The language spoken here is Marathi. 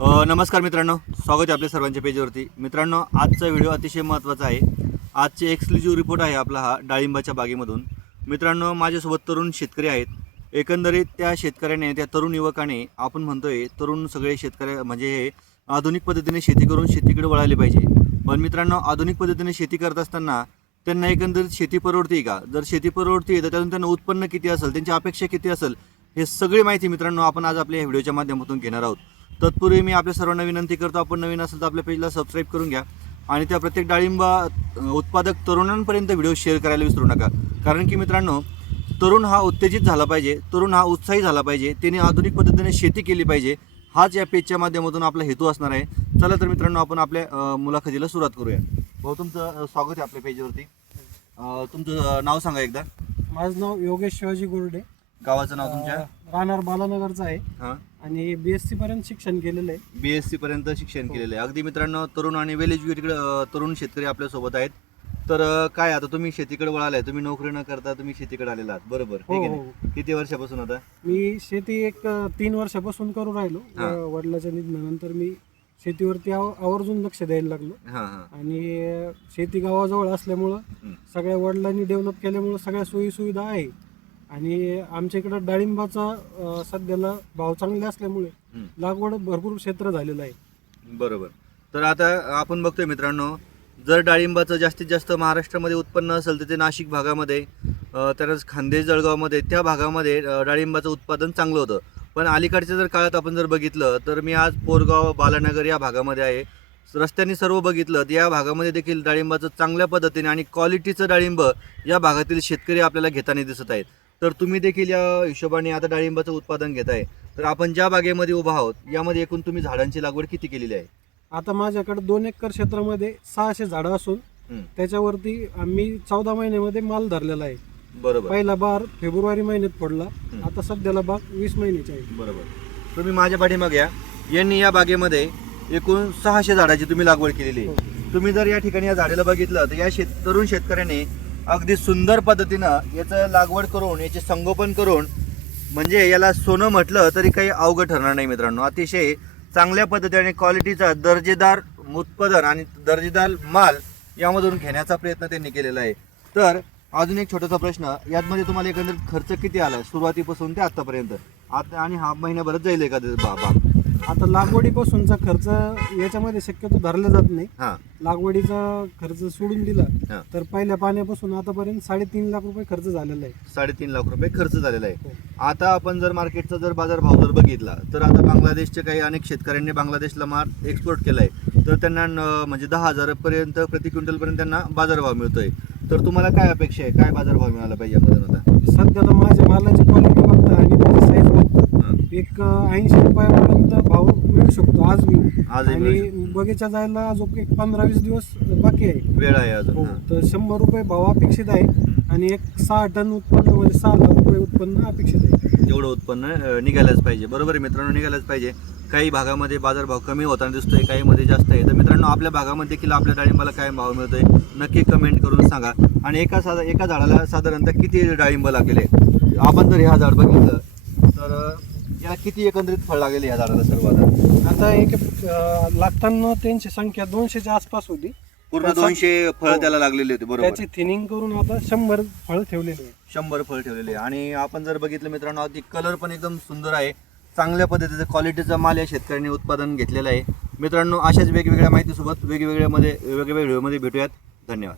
नमस्कार मित्रांनो, स्वागत आहे आपल्या सर्वांच्या पेजवरती. मित्रांनो, आजचा व्हिडिओ अतिशय महत्त्वाचा आहे. आजचे एक्सक्लुझिव्ह रिपोर्ट आहे आपला हा डाळिंबाच्या बागेमधून. मित्रांनो, माझ्यासोबत तरुण शेतकरी आहेत. एकंदरीत त्या शेतकऱ्याने, त्या तरुण युवकाने, आपण म्हणतोय तरुण सगळे शेतकरी म्हणजे हे आधुनिक पद्धतीने शेती करून शेतीकडे वळाले पाहिजे. पण मित्रांनो, आधुनिक पद्धतीने शेती करत असताना त्यांना एकंदरीत शेती परवडते का? जर शेती परवडते तर त्यातून त्यांना उत्पन्न किती असेल, त्यांची अपेक्षा किती असेल, हे सगळी माहिती मित्रांनो आपण आज आपल्या या व्हिडिओच्या माध्यमातून घेणार आहोत. तत्पूर्वी मी आपल्या सर्वांना विनंती करतो, आपण नवीन असेल तर आपल्या पेजला सबस्क्राईब करून घ्या आणि त्या प्रत्येक डाळिंबा उत्पादक तरुणांपर्यंत व्हिडिओ शेअर करायला विसरू नका. कारण की मित्रांनो, तरुण हा उत्तेजित झाला पाहिजे, तरुण हा उत्साही झाला पाहिजे, त्याने आधुनिक पद्धतीने शेती केली पाहिजे, हाच या पेजच्या माध्यमातून आपला हेतू असणार आहे. चला तर मित्रांनो, आपण आपल्या मुलाखतीला सुरुवात करूया. भाऊ, तुमचं स्वागत आहे आपल्या पेजवरती. तुमचं नाव सांगा एकदा. माझं नाव योगेश शिवाजी गोरडे. गावाचं नाव तुमच्या? राहणार बालानगरचं आहे हां. आणि BSc पर्यंत शिक्षण केलेलं आहे. BSc पर्यंत शिक्षण केलेलं आहे. अगदी मित्रांनो, तरुण आणि वेल एज्युकेटेड तरुण शेतकरी आपल्यासोबत आहेत. तर काय आता तुम्ही शेतीकडे वळालाय, तुम्ही नोकरी न करता तुम्ही शेतीकडे आलेला आहात, बरोबर? ठीक आहे ना? किती वर्षापासून आता? मी शेती एक 3 वर्षापासून करू राहिलो. वडिलाच्या निधनानंतर मी शेतीवरती आवर्जून लक्ष द्यायला लागलो. हां हां. आणि शेती गावाजवळ असल्यामुळं सगळ्या वडिलांनी डेव्हलप केल्यामुळं सगळ्या सोयी सुविधा आहे. आणि आमच्या इकडं डाळिंबाचा सध्याला भाव चांगले असल्यामुळे लागवड भरपूर क्षेत्र झालेलं आहे. बरोबर. तर आता आपण बघतोय मित्रांनो, जर डाळिंबाचं जास्तीत जास्त महाराष्ट्रामध्ये उत्पन्न असेल तर ते नाशिक भागामध्ये, त्यानंतर खान्देश जळगावमध्ये, त्या भागामध्ये डाळिंबाचं उत्पादन चांगलं होतं. पण अलीकडच्या जर काळात आपण जर बघितलं तर मी आज पोरगाव बालानगर या भागामध्ये आहे. रस्त्यांनी सर्व बघितलं तर या भागामध्ये देखील डाळिंबाचं चांगल्या पद्धतीने आणि क्वालिटीचं डाळिंब या भागातील शेतकरी आपल्याला घेताना दिसत आहेत. तर तुम्ही देखील या हिशोबाने आता डाळिंबाचं उत्पादन घेताय. तर आपण ज्या बागेमध्ये उभा आहोत यामध्ये एकूण तुम्ही झाडांची लागवड किती केलेली आहे? आता माझ्याकडे 2 एकर क्षेत्रामध्ये 600 झाडं असून त्याच्यावरती आम्ही 14 महिन्यामध्ये माल धरलेला आहे. बरोबर. पहिला बार फेब्रुवारी महिन्यात पडला. आता सध्याला बाग 20 महिन्याची आहे. बरोबर. तुम्ही माझ्या पाठीमागे या. यांनी या बागेमध्ये एकूण 600 झाडाची तुम्ही लागवड केलेली आहे. तुम्ही जर या ठिकाणी या झाडाला बघितलं तर या तरुण शेतकऱ्याने अगदी सुंदर पद्धतीनं याचं लागवड करून, याचे संगोपन करून, म्हणजे याला सोनं म्हटलं तरी काही अवघड ठरणार नाही मित्रांनो. अतिशय चांगल्या पद्धतीने क्वालिटीचा दर्जेदार उत्पादन आणि दर्जेदार माल यामधून घेण्याचा प्रयत्न त्यांनी केलेला आहे. तर अजून एक छोटासा प्रश्न, यामध्ये तुम्हाला एकंदरीत खर्च किती आला सुरुवातीपासून ते आतापर्यंत? आता आणि हा महिन्याभरात जाईल एखादं बाग? आता लागवडीपासूनचा खर्च याच्यामध्ये शक्यतो धरला जात नाही. हां. लागवडीचा खर्च सोडून दिला हां. तर पहिल्या पाण्यापासून आतापर्यंत 3.5 लाख रुपये खर्च झालेला आहे. 3.5 लाख रुपये खर्च झालेला आहे. आता आपण जर मार्केटचा जर बाजारभाव जर बघितला तर आता बांगलादेशचे काही अनेक शेतकऱ्यांनी बांगलादेशला माल एक्सपोर्ट केलाय, तर त्यांना म्हणजे 10,000 पर्यंत प्रति क्विंटलपर्यंत त्यांना बाजारभाव मिळतोय. तर तुम्हाला काय अपेक्षा आहे, काय बाजारभाव मिळाला पाहिजे यामध्ये आता? सध्याला माझ्या मालाची क्वालिटी बघता आणि त्याची साईज बघता एक 80 रुपयापर्यंत भाव मिळू शकतो आज मी. आणि बगीचा जायला अजून एक 15-20 दिवस बाकी आहे, वेळ आहे अजून. तर 100 रुपये भाव अपेक्षित आहे आणि एक 6 टन उत्पन्न म्हणजे 6 लाख रुपये उत्पन्न अपेक्षित आहे. एवढं उत्पन्न निघायलाच पाहिजे. बरोबर आहे मित्रांनो, निघायलाच पाहिजे. काही भागामध्ये बाजारभाव कमी होताना दिसतोय, काही मध्ये जास्त आहे. तर मित्रांनो, आपल्या भागामध्ये देखील आपल्या डाळिंबाला काय भाव मिळतोय नक्की कमेंट करून सांगा. आणि एका झाडाला साधारणतः किती डाळिंब लागेल? आपण जर ह्या झाड बघितलं तर याला किती एकंदरीत फळ लागेल ह्या झाडाला सर्वात? आता एक लागताना त्यांची संख्या 200च्या आसपास होती. पूर्ण 200 फळ त्याला लागलेले होते. बरोबर. त्याची थिनिंग करून आता 100 फळ ठेवलेले आहे. 100 फळ ठेवलेले. आणि आपण जर बघितलं मित्रांनो, अगदी कलर पण एकदम सुंदर आहे. चांगल्या पद्धतीचं क्वालिटीचा माल या शेतकऱ्यांनी उत्पादन घेतलेलं आहे. मित्रांनो, अशाच वेगवेगळ्या माहितीसोबत वेगवेगळ्या व्हिडिओमध्ये भेटूयात. धन्यवाद.